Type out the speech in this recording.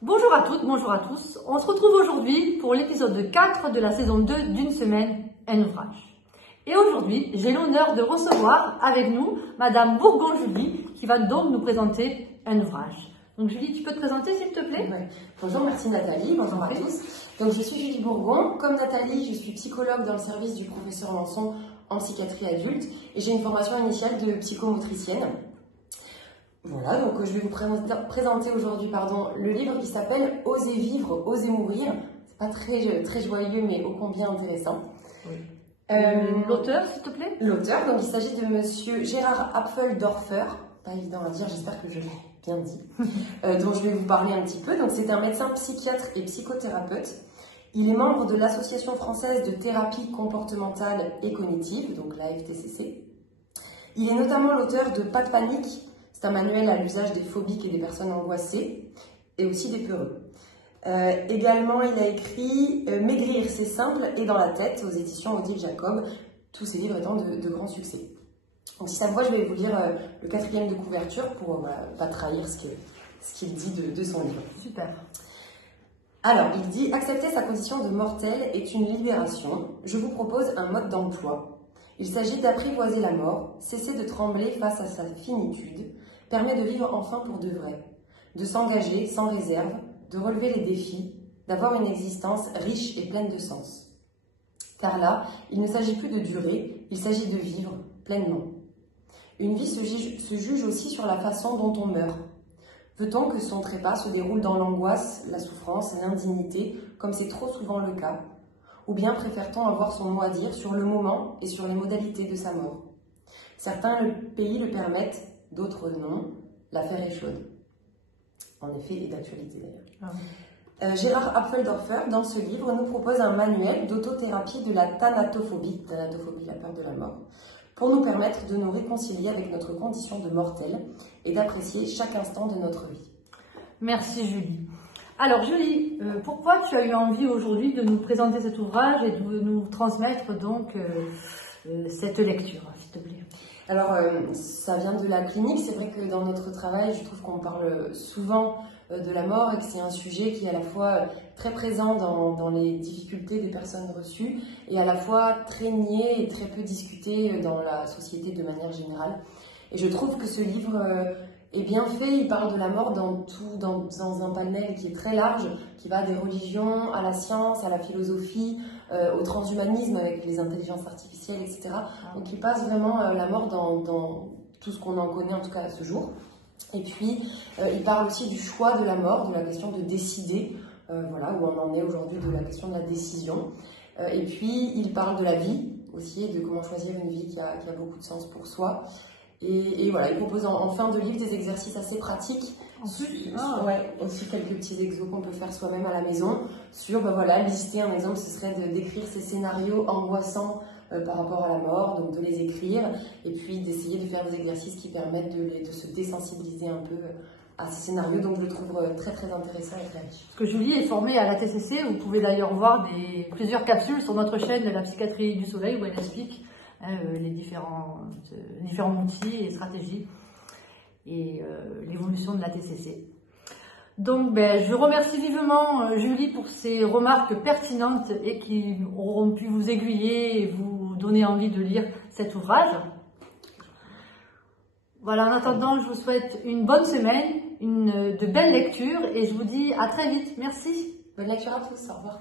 Bonjour à toutes, bonjour à tous. On se retrouve aujourd'hui pour l'épisode 4 de la saison 2 d'une semaine, un ouvrage. Et aujourd'hui, j'ai l'honneur de recevoir avec nous Madame Bourgon-Julie qui va donc nous présenter un ouvrage. Donc Julie, tu peux te présenter s'il te plaît? Ouais. Bonjour, merci Nathalie, bonjour à tous. Donc je suis Julie Bourgon, comme Nathalie, je suis psychologue dans le service du professeur Lançon en psychiatrie adulte et j'ai une formation initiale de psychomotricienne. Voilà, donc je vais vous présenter aujourd'hui le livre qui s'appelle Oser vivre, oser mourir. C'est pas très joyeux mais ô combien intéressant. Oui. L'auteur s'il te plaît? L'auteur, donc il s'agit de monsieur Gérard Apfeldorfer, pas évident à dire, j'espère que je l'ai bien dit, dont je vais vous parler un petit peu. Donc c'est un médecin psychiatre et psychothérapeute. Il est membre de l'Association française de thérapie comportementale et cognitive, donc la FTCC. Il est notamment l'auteur de Pas de panique, c'est un manuel à l'usage des phobiques et des personnes angoissées, et aussi des peureux. Également, il a écrit Maigrir, c'est simple et dans la tête aux éditions Odile Jacob, tous ces livres étant de grands succès. Donc si ça vous va, je vais vous lire le 4e de couverture pour pas trahir ce qu'il dit de son livre. Super. Alors, il dit « Accepter sa condition de mortel est une libération. Je vous propose un mode d'emploi. Il s'agit d'apprivoiser la mort, cesser de trembler face à sa finitude, permet de vivre enfin pour de vrai, de s'engager sans réserve, de relever les défis, d'avoir une existence riche et pleine de sens. Car là, il ne s'agit plus de durer, il s'agit de vivre pleinement. Une vie se juge aussi sur la façon dont on meurt. Veut-on que son trépas se déroule dans l'angoisse, la souffrance et l'indignité, comme c'est trop souvent le cas? Ou bien préfère-t-on avoir son mot à dire sur le moment et sur les modalités de sa mort? Certains pays le permettent, d'autres non. L'affaire est chaude. En effet, et d'actualité d'ailleurs. Gérard Apfeldorfer, dans ce livre, nous propose un manuel d'autothérapie de la thanatophobie, la peur de la mort, pour nous permettre de nous réconcilier avec notre condition de mortel et d'apprécier chaque instant de notre vie. Merci Julie. Alors Julie, pourquoi tu as eu envie aujourd'hui de nous présenter cet ouvrage et de nous transmettre donc cette lecture, s'il te plaît? Alors, ça vient de la clinique. C'est vrai que dans notre travail, je trouve qu'on parle souvent de la mort et que c'est un sujet qui est à la fois très présent dans les difficultés des personnes reçues et à la fois très nié et très peu discuté dans la société de manière générale. Et je trouve que ce livre est bien fait. Il parle de la mort dans un panel qui est très large, qui va des religions à la science, à la philosophie, au transhumanisme avec les intelligences artificielles, etc. Donc il passe vraiment la mort dans tout ce qu'on en connaît, en tout cas à ce jour. Et puis il parle aussi du choix de la mort, de la question de décider, voilà, où on en est aujourd'hui, de la question de la décision. Et puis il parle de la vie aussi, et de comment choisir une vie qui a beaucoup de sens pour soi. Et voilà, il propose en fin de livre des exercices assez pratiques. Aussi quelques petits exos qu'on peut faire soi-même à la maison sur, lister un exemple, ce serait d'écrire ces scénarios angoissants par rapport à la mort, donc de les écrire, et puis d'essayer de faire des exercices qui permettent de se désensibiliser un peu à ces scénarios, donc je le trouve très très intéressant et très riche. Parce que Julie est formée à la TCC, vous pouvez d'ailleurs voir plusieurs capsules sur notre chaîne de la psychiatrie du soleil où elle explique les différents outils et stratégies et l'évolution de la TCC. Donc je remercie vivement Julie pour ces remarques pertinentes et qui auront pu vous aiguiller et vous donner envie de lire cet ouvrage. Voilà, en attendant, je vous souhaite une bonne semaine, de belles lectures et je vous dis à très vite. Merci. Bonne lecture à tous, au revoir.